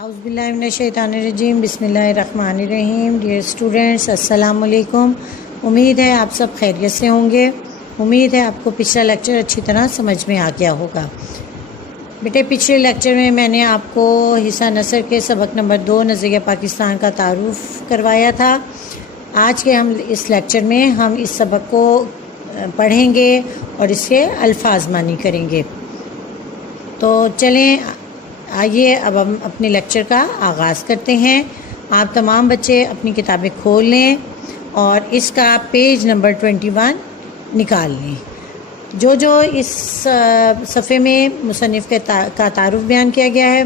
اعوذ باللہ من الشیطان الرجیم، بسم اللہ الرحمن الرحیم۔ ڈیئر اسٹوڈنٹس، السلام علیکم۔ امید ہے آپ سب خیریت سے ہوں گے۔ امید ہے آپ کو پچھلا لیکچر اچھی طرح سمجھ میں آ گیا ہوگا۔ بیٹے پچھلے لیکچر میں نے آپ کو حصہ نثر کے سبق نمبر 2 نظریہ پاکستان کا تعارف کروایا تھا۔ آج کے اس لیکچر میں ہم اس سبق کو پڑھیں گے اور اس کے الفاظ معنی کریں گے۔ تو چلیں آئیے اب ہم اپنے لیکچر کا آغاز کرتے ہیں۔ آپ تمام بچے اپنی کتابیں کھول لیں اور اس کا پیج نمبر 21 نکال لیں۔ جو اس صفحے میں مصنف کا تعارف بیان کیا گیا ہے،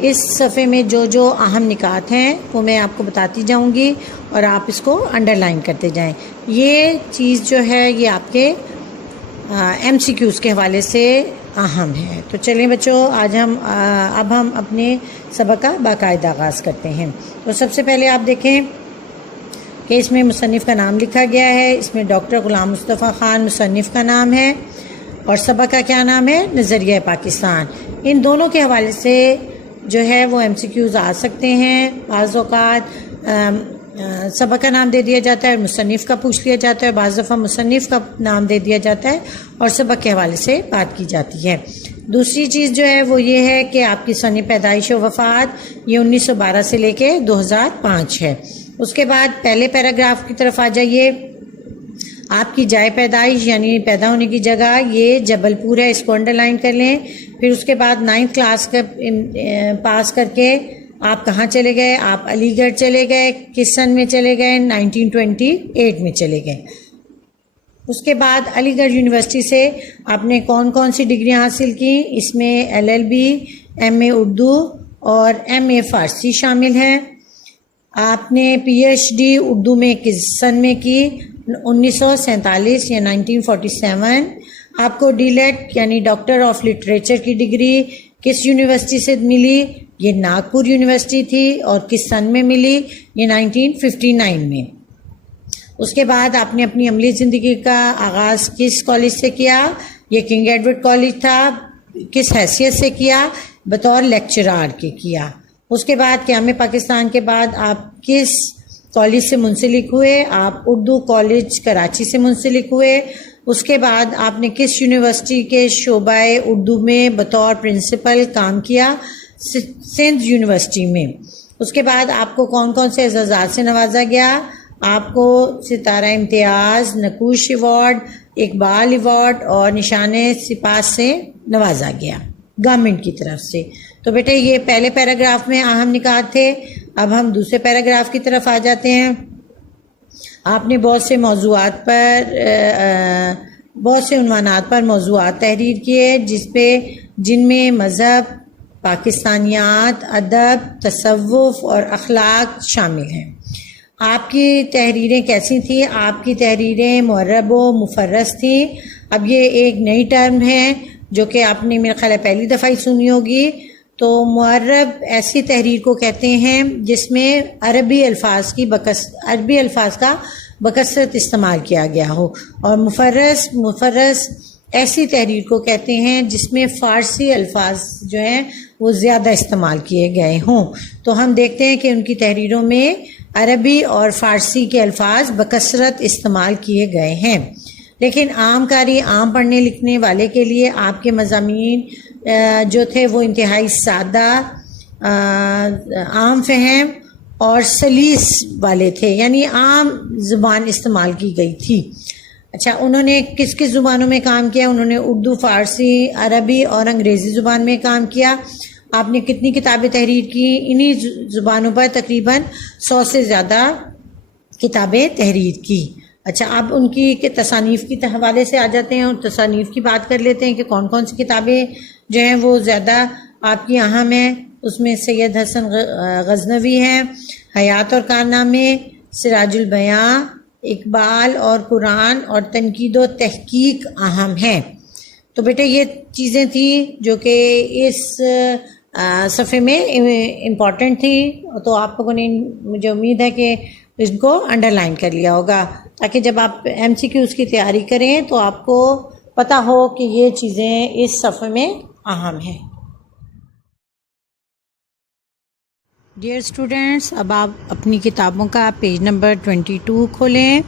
اس صفحے میں جو اہم نکات ہیں وہ میں آپ کو بتاتی جاؤں گی اور آپ اس کو انڈر لائن کرتے جائیں۔ یہ چیز جو ہے یہ آپ کے MCQs کے حوالے سے اہم ہے۔ تو چلیں بچوں، اب ہم اپنے سبق کا باقاعدہ آغاز کرتے ہیں۔ تو سب سے پہلے آپ دیکھیں کہ اس میں مصنف کا نام لکھا گیا ہے۔ اس میں ڈاکٹر غلام مصطفیٰ خان مصنف کا نام ہے اور سبق کا کیا نام ہے؟ نظریہ پاکستان۔ ان دونوں کے حوالے سے جو ہے وہ MCQs آ سکتے ہیں۔ بعض اوقات سبق کا نام دے دیا جاتا ہے اور مصنف کا پوچھ لیا جاتا ہے، بعض دفعہ مصنف کا نام دے دیا جاتا ہے اور سبق کے حوالے سے بات کی جاتی ہے۔ دوسری چیز جو ہے وہ یہ ہے کہ آپ کی سن پیدائش و وفات یہ 1912 سے لے کے 2005 ہے۔ اس کے بعد پہلے پیراگراف کی طرف آ جائیے۔ آپ کی جائے پیدائش یعنی پیدا ہونے کی جگہ یہ جبل پور ہے، اس کو انڈر لائن کر لیں۔ پھر اس کے بعد 9th کلاس کا پاس کر کے آپ کہاں چلے گئے؟ آپ علی گڑھ چلے گئے۔ کس سن میں چلے گئے؟ 1928 میں چلے گئے۔ اس کے بعد علی گڑھ یونیورسٹی سے آپ نے کون سی ڈگریاں حاصل کی؟ اس میں LLB، MA اردو اور MA فارسی شامل ہیں۔ آپ نے PhD اردو میں کس سن میں کی؟ 1947 یا 1947۔ آپ کو DLET یعنی ڈاکٹر آف لٹریچر کی ڈگری کس یونیورسٹی سے ملی؟ یہ ناگپور یونیورسٹی تھی۔ اور کس سن میں ملی؟ یہ 1959 میں۔ اس کے بعد آپ نے اپنی عملی زندگی کا آغاز کس کالج سے کیا؟ یہ کنگ ایڈورڈ کالج تھا۔ کس حیثیت سے کیا؟ بطور لیکچرار کے کیا۔ اس کے بعد قیام پاکستان کے بعد آپ کس کالج سے منسلک ہوئے؟ آپ اردو کالج کراچی سے منسلک ہوئے۔ اس کے بعد آپ نے کس یونیورسٹی کے شعبہ اردو میں بطور پرنسپل کام کیا؟ سندھ یونیورسٹی میں۔ اس کے بعد آپ کو کون سے اعزازات سے نوازا گیا؟ آپ کو ستارہ امتیاز، نقوش ایوارڈ، اقبال ایوارڈ اور نشان سپاہ سے نوازا گیا گورنمنٹ کی طرف سے۔ تو بیٹے یہ پہلے پیراگراف میں اہم نکات تھے۔ اب ہم دوسرے پیراگراف کی طرف آ جاتے ہیں۔ آپ نے بہت سے موضوعات پر بہت سے عنوانات پر موضوعات تحریر کیے جن میں مذہب، پاکستانیات، ادب، تصوف اور اخلاق شامل ہیں۔ آپ کی تحریریں کیسی تھیں؟ آپ کی تحریریں معرب و مفرس تھیں۔ اب یہ ایک نئی ٹرم ہے جو کہ آپ نے میرا خیال ہے پہلی دفعہ ہی سنی ہوگی۔ تو معرب ایسی تحریر کو کہتے ہیں جس میں عربی الفاظ کا بکثرت استعمال کیا گیا ہو، اور مفرس ایسی تحریر کو کہتے ہیں جس میں فارسی الفاظ جو ہیں وہ زیادہ استعمال کیے گئے ہوں۔ تو ہم دیکھتے ہیں کہ ان کی تحریروں میں عربی اور فارسی کے الفاظ بکثرت استعمال کیے گئے ہیں۔ لیکن عام پڑھنے لکھنے والے کے لیے آپ کے مضامین جو تھے وہ انتہائی سادہ، عام فہم اور سلیس والے تھے، یعنی عام زبان استعمال کی گئی تھی۔ اچھا، انہوں نے کس زبانوں میں کام کیا؟ انہوں نے اردو، فارسی، عربی اور انگریزی زبان میں کام کیا۔ آپ نے کتنی کتابیں تحریر کی؟ انہی زبانوں پر تقریباً 100 سے زیادہ کتابیں تحریر کی۔ اچھا، اب ان کی تصانیف کی حوالے سے آ جاتے ہیں اور تصانیف کی بات کر لیتے ہیں کہ کون سی کتابیں جو ہیں وہ زیادہ آپ کی اہم ہیں۔ اس میں سید حسن غزنوی ہیں، حیات اور کارنامے، سراج البیاں، اقبال اور قرآن اور تنقید و تحقیق اہم ہیں۔ تو بیٹے یہ چیزیں تھیں جو کہ اس صفحے میں امپورٹنٹ تھی، تو آپ لوگوں نے مجھے امید ہے کہ ان کو انڈر لائن کر لیا ہوگا تاکہ جب آپ MCQs کی تیاری کریں تو آپ کو پتہ ہو کہ یہ چیزیں اس صفحے میں اہم ہیں۔ ڈیئر اسٹوڈینٹس، اب آپ اپنی کتابوں کا پیج نمبر 22 کھولیں۔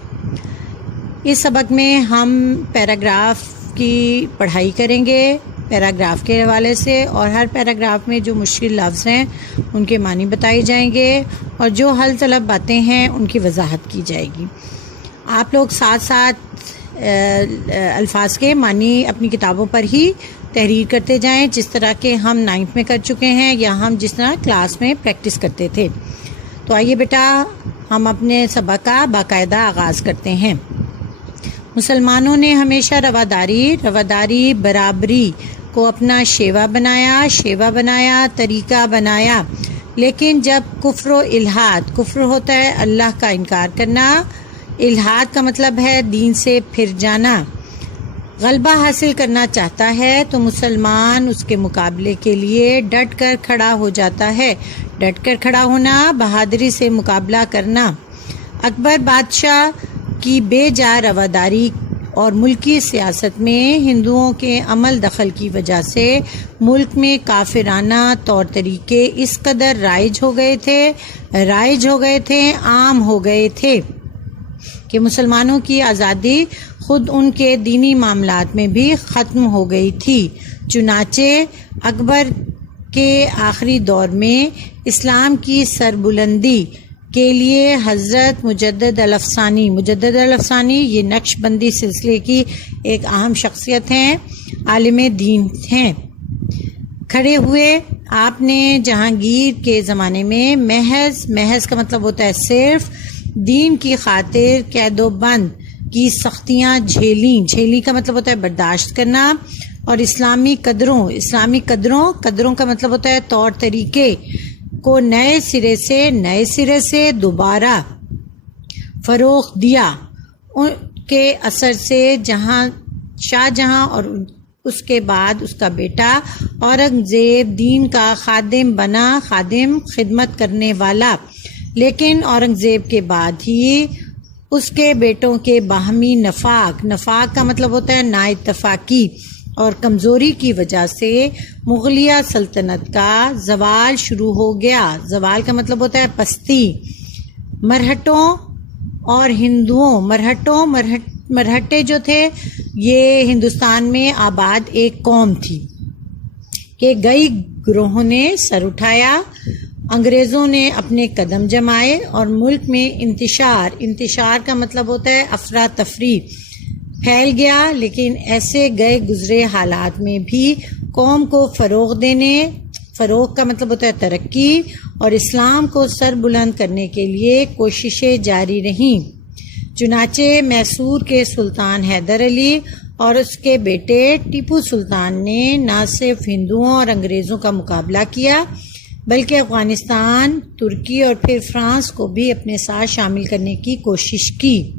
اس سبق میں ہم پیراگراف کی پڑھائی کریں گے پیراگراف کے حوالے سے، اور ہر پیراگراف میں جو مشکل لفظ ہیں ان کے معنی بتائے جائیں گے، اور جو حل طلب باتیں ہیں ان کی وضاحت کی جائے گی۔ آپ لوگ ساتھ ساتھ الفاظ کے معنی اپنی کتابوں پر ہی تحریر کرتے جائیں، جس طرح کے ہم 9th میں کر چکے ہیں یا ہم جس طرح کلاس میں پریکٹس کرتے تھے۔ تو آئیے بیٹا ہم اپنے سبق کا باقاعدہ آغاز کرتے ہیں۔ مسلمانوں نے ہمیشہ رواداری برابری کو اپنا شیوا بنایا، طریقہ بنایا، لیکن جب کفر و الحاد، کفر ہوتا ہے اللہ کا انکار کرنا، الحاد کا مطلب ہے دین سے پھر جانا، غلبہ حاصل کرنا چاہتا ہے تو مسلمان اس کے مقابلے کے لیے ڈٹ کر کھڑا ہو جاتا ہے۔ ڈٹ کر کھڑا ہونا، بہادری سے مقابلہ کرنا۔ اکبر بادشاہ کی بے جا رواداری اور ملکی سیاست میں ہندوؤں کے عمل دخل کی وجہ سے ملک میں کافرانہ طور طریقے اس قدر رائج ہو گئے تھے، عام ہو گئے تھے کہ مسلمانوں کی آزادی خود ان کے دینی معاملات میں بھی ختم ہو گئی تھی۔ چنانچہ اکبر کے آخری دور میں اسلام کی سربلندی کے لیے حضرت مجدد الافسانی یہ نقش بندی سلسلے کی ایک اہم شخصیت ہیں، عالم دین ہیں، کھڑے ہوئے۔ آپ نے جہانگیر کے زمانے میں محض کا مطلب ہوتا ہے صرف، دین کی خاطر قید و بند کی سختیاں جھیلی کا مطلب ہوتا ہے برداشت کرنا، اور اسلامی قدروں کا مطلب ہوتا ہے طور طریقے کو نئے سرے سے دوبارہ فروغ دیا۔ ان کے اثر سے شاہ جہاں اور اس کے بعد اس کا بیٹا اورنگزیب دین کا خادم بنا، خدمت کرنے والا، لیکن اورنگزیب کے بعد ہی اس کے بیٹوں کے باہمی نفاق کا مطلب ہوتا ہے نا اتفاقی اور کمزوری کی وجہ سے مغلیہ سلطنت کا زوال شروع ہو گیا۔ زوال کا مطلب ہوتا ہے پستی۔ مرہٹوں اور ہندوؤں، مرہٹے جو تھے یہ ہندوستان میں آباد ایک قوم تھی کہ کئی گروہوں نے سر اٹھایا، انگریزوں نے اپنے قدم جمائے اور ملک میں انتشار کا مطلب ہوتا ہے افراتفری پھیل گیا، لیکن ایسے گئے گزرے حالات میں بھی قوم کو فروغ کا مطلب ہوتا ہے ترقی اور اسلام کو سر بلند کرنے کے لیے کوششیں جاری رہیں۔ چنانچہ میسور کے سلطان حیدر علی اور اس کے بیٹے ٹیپو سلطان نے نہ صرف ہندوؤں اور انگریزوں کا مقابلہ کیا بلکہ افغانستان، ترکی اور پھر فرانس کو بھی اپنے ساتھ شامل کرنے کی کوشش کی،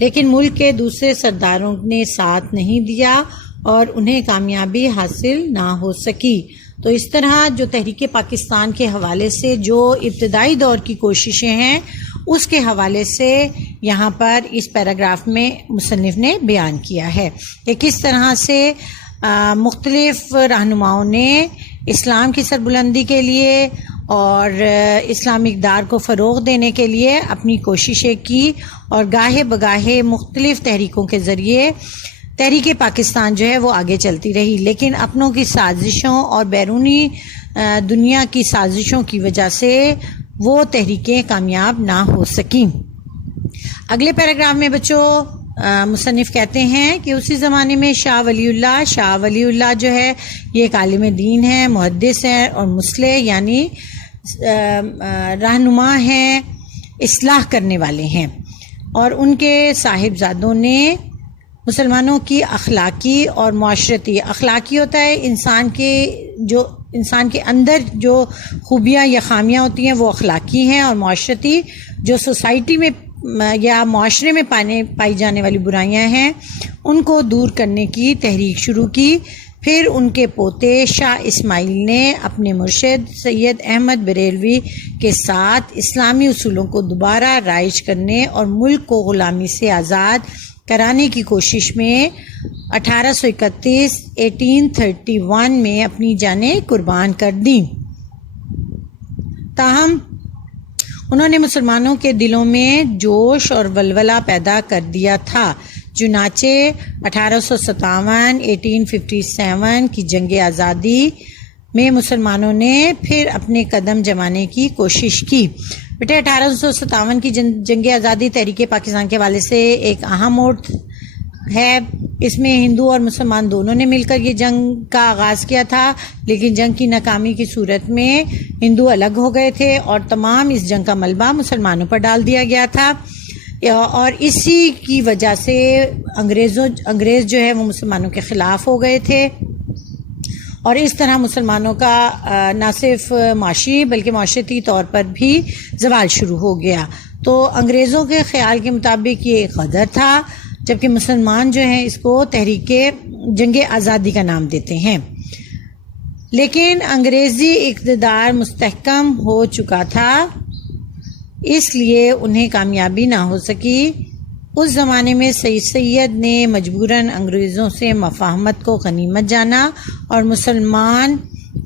لیکن ملک کے دوسرے سرداروں نے ساتھ نہیں دیا اور انہیں کامیابی حاصل نہ ہو سکی۔ تو اس طرح جو تحریک پاکستان کے حوالے سے جو ابتدائی دور کی کوششیں ہیں اس کے حوالے سے یہاں پر اس پیراگراف میں مصنف نے بیان کیا ہے کہ کس طرح سے مختلف رہنماؤں نے اسلام کی سربلندی کے لیے اور اسلامی اقدار کو فروغ دینے کے لیے اپنی کوششیں کی، اور گاہے بگاہے مختلف تحریکوں کے ذریعے تحریک پاکستان جو ہے وہ آگے چلتی رہی، لیکن اپنوں کی سازشوں اور بیرونی دنیا کی سازشوں کی وجہ سے وہ تحریکیں کامیاب نہ ہو سکیں۔ اگلے پیراگراف میں بچوں مصنف کہتے ہیں کہ اسی زمانے میں شاہ ولی اللہ جو ہے یہ ایک عالم دین ہے، محدث ہے اور مصلح یعنی رہنما ہیں، اصلاح کرنے والے ہیں، اور ان کے صاحبزادوں نے مسلمانوں کی اخلاقی اور معاشرتی، اخلاقی ہوتا ہے انسان کے اندر جو خوبیاں یا خامیاں ہوتی ہیں وہ اخلاقی ہیں، اور معاشرتی جو سوسائٹی میں یا معاشرے میں پائی جانے والی برائیاں ہیں ان کو دور کرنے کی تحریک شروع کی۔ پھر ان کے پوتے شاہ اسماعیل نے اپنے مرشد سید احمد بریلوی کے ساتھ اسلامی اصولوں کو دوبارہ رائج کرنے اور ملک کو غلامی سے آزاد کرانے کی کوشش میں 1831 میں اپنی جانیں قربان کر دیں۔ تاہم انہوں نے مسلمانوں کے دلوں میں جوش اور ولولہ پیدا کر دیا تھا۔ چنانچہ 1857 کی جنگ آزادی میں مسلمانوں نے پھر اپنے قدم جمانے کی کوشش کی۔ بیٹے 1857 کی جنگ آزادی تحریک پاکستان کے حوالے سے ایک اہم موڑ ہے۔ اس میں ہندو اور مسلمان دونوں نے مل کر یہ جنگ کا آغاز کیا تھا، لیکن جنگ کی ناکامی کی صورت میں ہندو الگ ہو گئے تھے اور تمام اس جنگ کا ملبہ مسلمانوں پر ڈال دیا گیا تھا، اور اسی کی وجہ سے انگریز جو ہے وہ مسلمانوں کے خلاف ہو گئے تھے، اور اس طرح مسلمانوں کا نہ صرف معاشی بلکہ معاشرتی طور پر بھی زوال شروع ہو گیا۔ تو انگریزوں کے خیال کے مطابق یہ ایک غدر تھا، جبکہ مسلمان جو ہیں اس کو تحریک جنگ آزادی کا نام دیتے ہیں۔ لیکن انگریزی اقتدار مستحکم ہو چکا تھا، اس لیے انہیں کامیابی نہ ہو سکی۔ اس زمانے میں سید نے مجبوراً انگریزوں سے مفاہمت کو غنیمت جانا اور مسلمان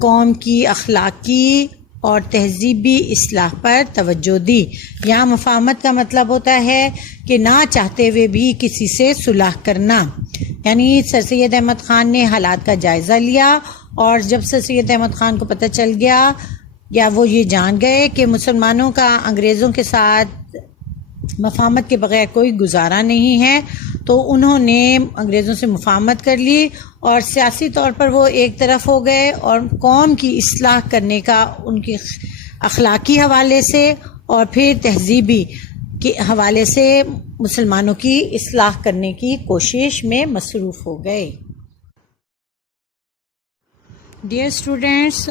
قوم کی اخلاقی اور تہذیبی اصلاح پر توجہ دی۔ یہاں مفاہمت کا مطلب ہوتا ہے کہ نہ چاہتے ہوئے بھی کسی سے صلح کرنا، یعنی سر سید احمد خان نے حالات کا جائزہ لیا، اور جب سر سید احمد خان کو پتہ چل گیا یا وہ یہ جان گئے کہ مسلمانوں کا انگریزوں کے ساتھ مفاہمت کے بغیر کوئی گزارا نہیں ہے، تو انہوں نے انگریزوں سے مفاہمت کر لی اور سیاسی طور پر وہ ایک طرف ہو گئے، اور قوم کی اصلاح کرنے کا ان کے اخلاقی حوالے سے اور پھر تہذیبی کے حوالے سے مسلمانوں کی اصلاح کرنے کی کوشش میں مصروف ہو گئے۔ Dear students,